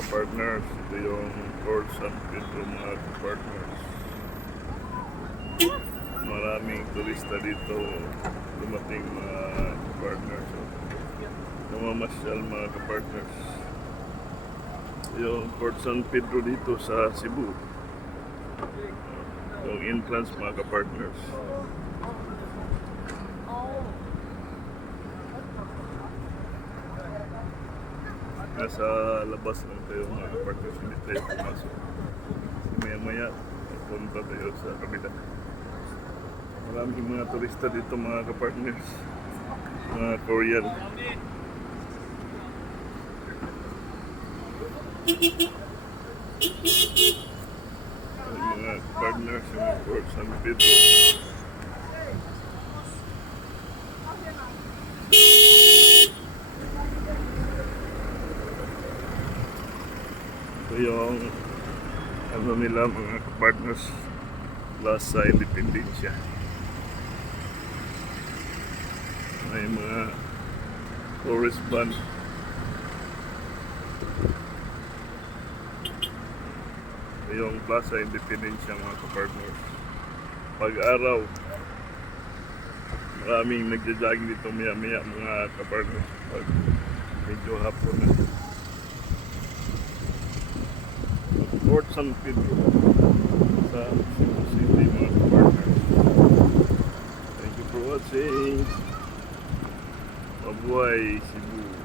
kapartners. Ito yung Port San Pedro mga kapartners. Maraming turista dito dumating mga kapartners. Namamasyal mga kapartners. Yung Port San Pedro dito sa Cebu. Yung entrance mga kapartners. Nasa labas lang tayo mga kapartners, hindi tayo pumasok. Maya maya punta tayo sa kabila. Maraming mga turista dito mga kapartners, mga Korean. Mga partners yung Port San Pedro. Ito yung ano nila mga partners, Plaza Independencia. May mga tourist van. Ito yung Plaza Independencia mga partners. Pag-araw, maraming nagja-jogging dito maya-maya mga partners. Pag medyo hapon na. Port San Pedro sa Cebu City mga partners. Thank you for watching. Mabuhay Cebu.